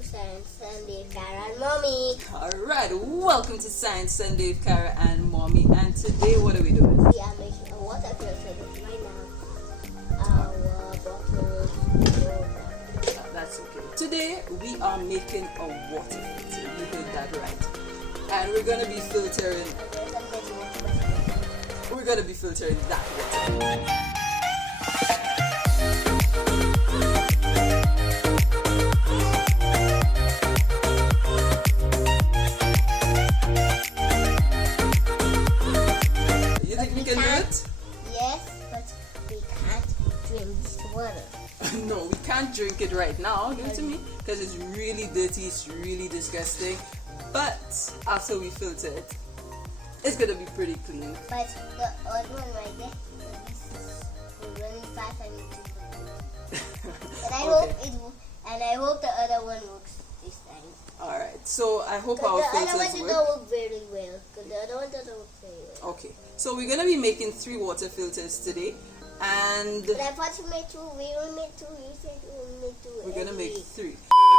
to Science Sunday with Kara and Mommy. Alright, welcome to Science Sunday with Kara and Mommy. And today, what are we doing? We are making a water filter right now. Our bottles. That's okay. Today, we are making a water filter. You heard that right. And we're going to be filtering that water. No, we can't drink it right now, give it to me, because it's really dirty, it's really disgusting. But after we filter it, it's gonna be pretty clean. But the other one right there, this is really fast. I need to and I hope the other one works this time. Alright, so I hope our filters work. The other one doesn't work very well, because the other one doesn't work very well. Okay, so we're gonna be making 3 water filters today. And but I thought you made 2. We only made 2. You said you only made 2. We're gonna make 3.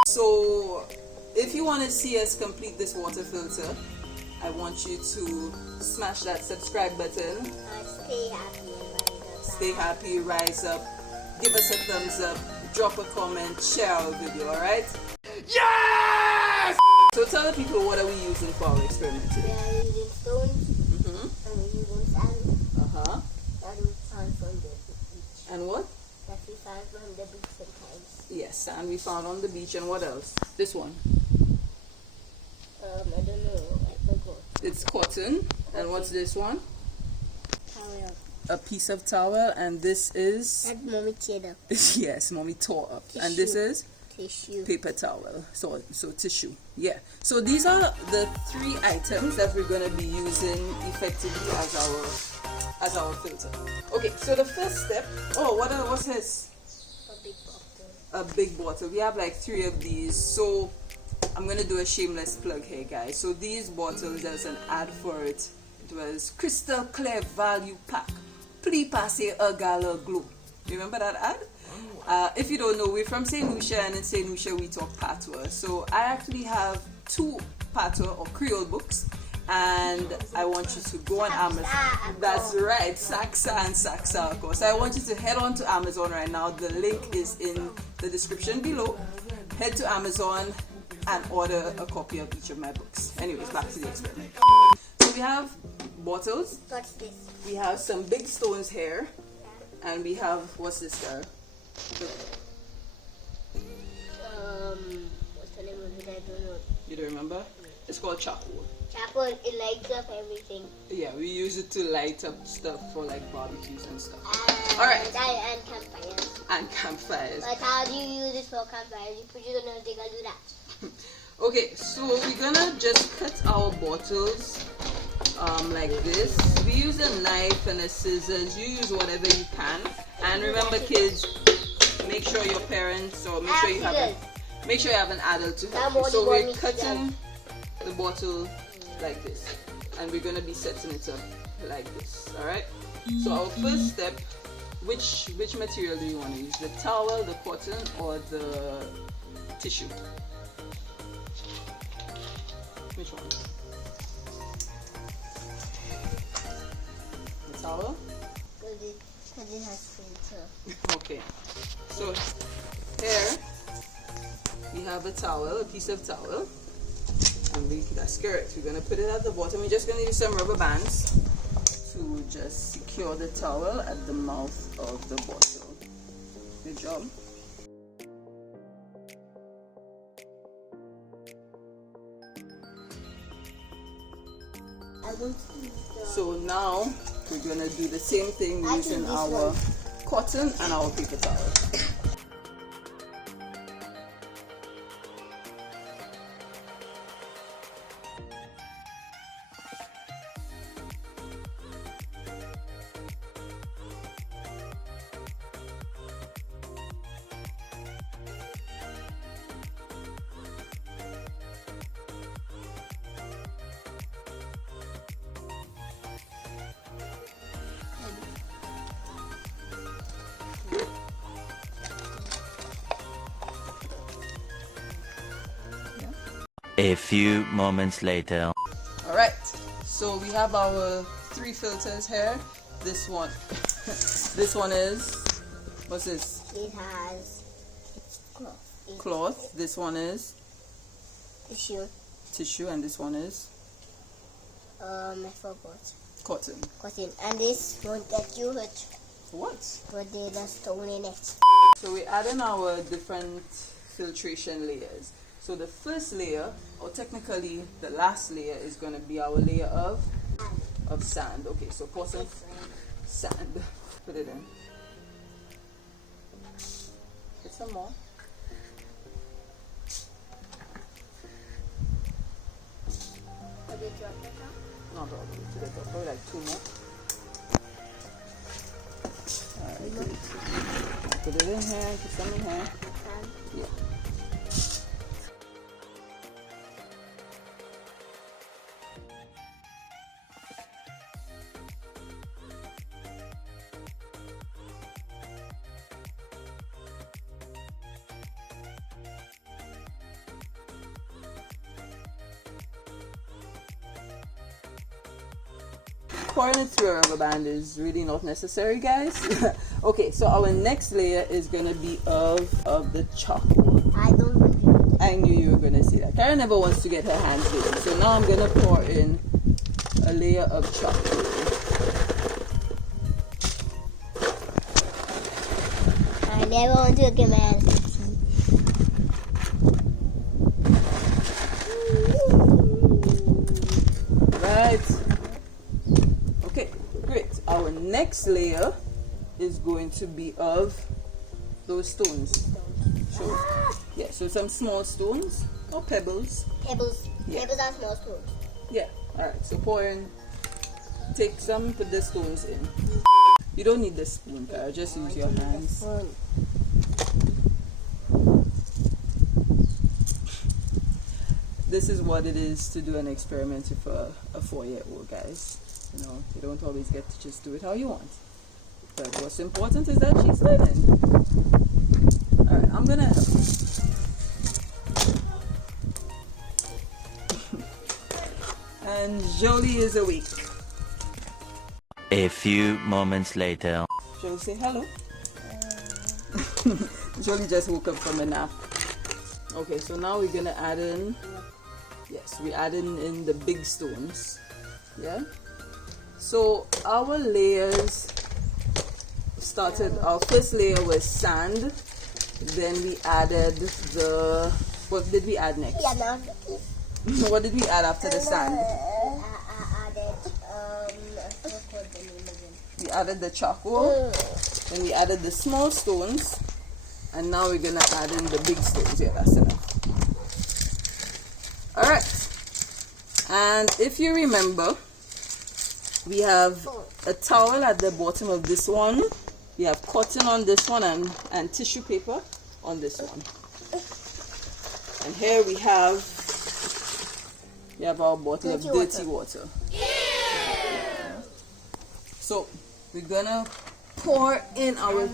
So if you want to see us complete this water filter, I want you to smash that subscribe button. Stay happy, rise up. Give us a thumbs up, drop a comment, share our video, alright? Yes! So tell the people, what are we using for our experiment We today? are using stones. And we're using sand. That we found from the beach. And what? That we found from the beach sometimes. Yes, sand we found on the beach. And what else? This one. I don't know. I forgot. It's cotton. And what's this one? Towel. A piece of towel. And this is... That Mommy teared up. Yes, Mommy tore up. Tissue. And this is? Tissue. Paper towel. So tissue. Yeah. So these are the 3 items that we're going to be using effectively as our filter. Okay, so the first step. Oh, what's this? A big bottle. A big bottle. We have like 3 of these. So I'm gonna do a shameless plug here, guys. So these bottles, there's an ad for it. It was crystal clear value pack. Please pass a gala glow. You remember that ad? If you don't know, we're from St. Lucia, and in St. Lucia we talk patois. So I actually have 2 patois or Creole books. And I want you to go on Amazon. That's right, Saksa and Saksa, of course. So I want you to head on to Amazon right now. The link is in the description below. Head to Amazon and order a copy of each of my books. Anyways, back to the experiment. So we have bottles. What's this? We have some big stones here. And we have, what's this, girl? What's the name of it? I don't know. You don't remember? It's called charcoal. Charcoal, it lights up everything. Yeah, we use it to light up stuff for like barbecues and stuff. Alright. And campfires. And campfires. But how do you use it for campfires? You put it on a stick and do that. Okay, so we're gonna just cut our bottles like this. We use a knife and a scissors. You use whatever you can. And remember, kids, make sure your parents or make sure you have an adult to help you. So we're cutting the bottle like this, and we're going to be setting it up like this. Alright, so our first step, which material do you want to use? The towel, the cotton, or the tissue? Which one? The towel? Because it has filter. Okay, so here we have a towel, a piece of towel. And that's correct. We're going to put it at the bottom. We're just going to use some rubber bands to just secure the towel at the mouth of the bottle. Good job. So now we're going to do the same thing using our cotton and our paper towel. A few moments later. Alright, so we have our 3 filters here. This one, this one is, what's this? It has cloth. Cloth. This one is Tissue. tissue, and this one is I forgot. cotton. Cotton. And this won't get you hurt. What? But there's a stone in it. So we add in our different filtration layers. So the first layer, or technically the last layer, is going to be our layer of sand. Okay, so pour some sand. Put it in. Get some more. Not all the way to the top, probably like 2 more. Alright, good. Put it in here, put some in here. Yeah. Pouring it through a rubber band is really not necessary, guys. Okay, so our next layer is going to be of the charcoal. I don't want to do that. I knew you were going to say that. Karen never wants to get her hands dirty. So now I'm going to pour in a layer of charcoal. I never want to get my hands dirty. Right. Okay, great. Our next layer is going to be of those stones. So, yeah, so some small stones or pebbles. Pebbles. Yeah. Pebbles are small stones. Yeah, alright, so pour in, take some, put the stones in. You don't need the spoon, Kara, just use your hands. This is what it is to do an experiment with a 4-year-old, guys. You know, you don't always get to just do it how you want. But what's important is that she's learning. Alright, I'm gonna help. And Jolie is awake. A few moments later. Jolie, say hello. Jolie just woke up from a nap. Okay, so now we're gonna add in, yes, we add in the big stones. Yeah. So our layers started, our first layer was sand. Then we added the, what did we add next? Yeah, now. What did we add after the sand? I added, I forgot the name again. We added the charcoal. Then we added the small stones. And now we're gonna add in the big stones. Yeah, that's enough. Alright. And if you remember, we have a towel at the bottom of this one. We have cotton on this one and tissue paper on this one. And here we have our bottle of dirty water. So we're gonna pour in our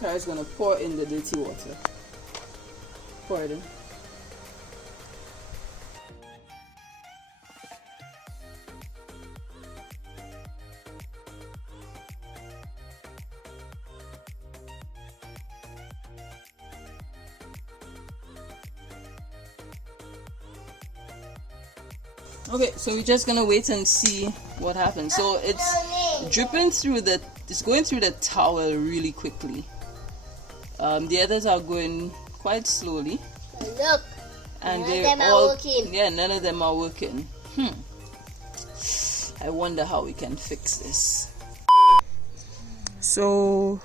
Kara's gonna pour in the dirty water. Pour it in. Okay, so we're just gonna wait and see what happens. So it's dripping through it's going through the towel really quickly. The others are going quite slowly. Look, and none of them are working. Yeah, none of them are working. I wonder how we can fix this. So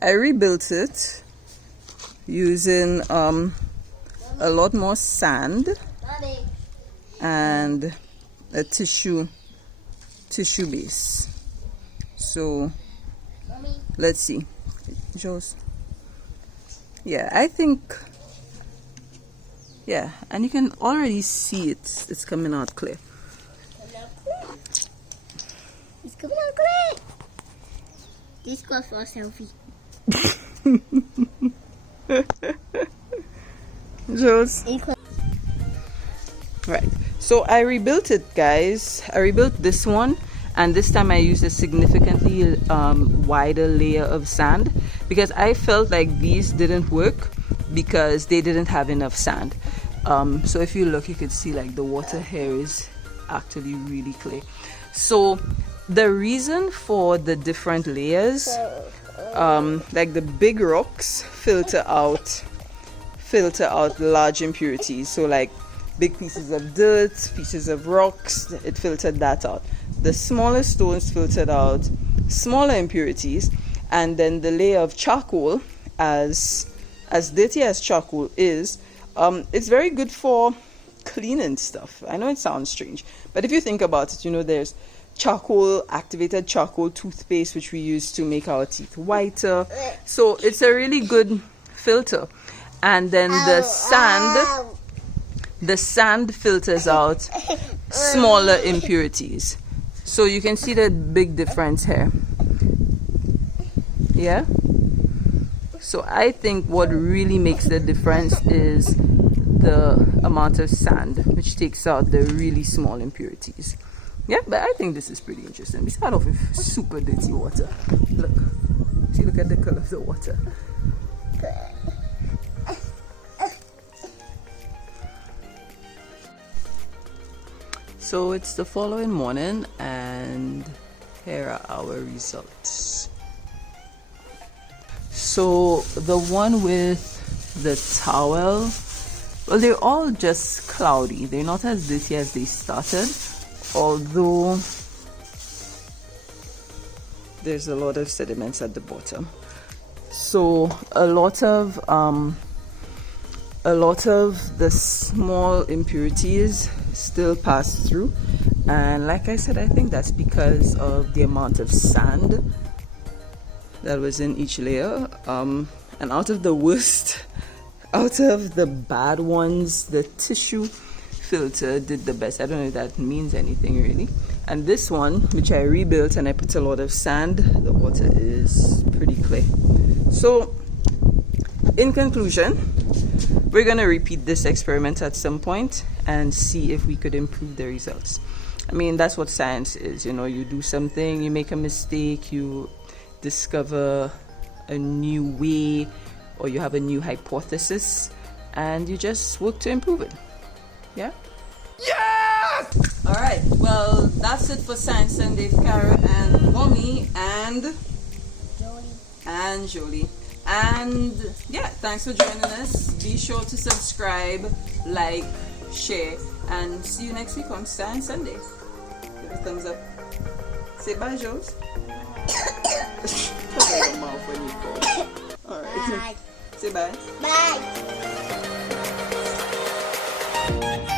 I rebuilt it using a lot more sand Mommy. and a tissue base. So Mommy. let's see. Joes. Yeah, I think, yeah, and you can already see it's coming out clear. It's coming out clear. This calls for a selfie. Jules. Right. So I rebuilt it, guys. I rebuilt this one, and this time I used a significantly wider layer of sand because I felt like these didn't work because they didn't have enough sand. So if you look, you can see like the water here is actually really clear. So the reason for the different layers, like the big rocks filter out large impurities. So like big pieces of dirt, pieces of rocks, it filtered that out. The smaller stones filtered out smaller impurities, and then the layer of charcoal, as dirty as charcoal is, it's very good for cleaning stuff. I know it sounds strange, but if you think about it, you know, there's charcoal, activated charcoal toothpaste, which we use to make our teeth whiter. So it's a really good filter. And then the sand filters out smaller impurities. So you can see the big difference here. Yeah? So I think what really makes the difference is the amount of sand, which takes out the really small impurities. Yeah, but I think this is pretty interesting. We start off with super dirty water. Look. See, look at the color of the water. So it's the following morning, and here are our results. So the one with the towel, well, they're all just cloudy. They're not as dirty as they started, although there's a lot of sediments at the bottom. So a lot of the small impurities still pass through, and like I said, I think that's because of the amount of sand that was in each layer. And out of the bad ones, the tissue filter did the best. I don't know if that means anything really. And this one, which I rebuilt and I put a lot of sand, the water is pretty clear. So in conclusion, we're going to repeat this experiment at some point and see if we could improve the results. I mean, that's what science is. You know, you do something, you make a mistake, you discover a new way, or you have a new hypothesis, and you just work to improve it. Yeah? Yes! All right. Well, that's it for Science Sunday with Cara and Mommy and Jolie. And yeah, thanks for joining us. Be sure to subscribe, like, share, and see you next week on Science Sunday. Give a thumbs up. Say bye, Jules. Cover your mouth when you go. All right. Bye. Say bye. Bye.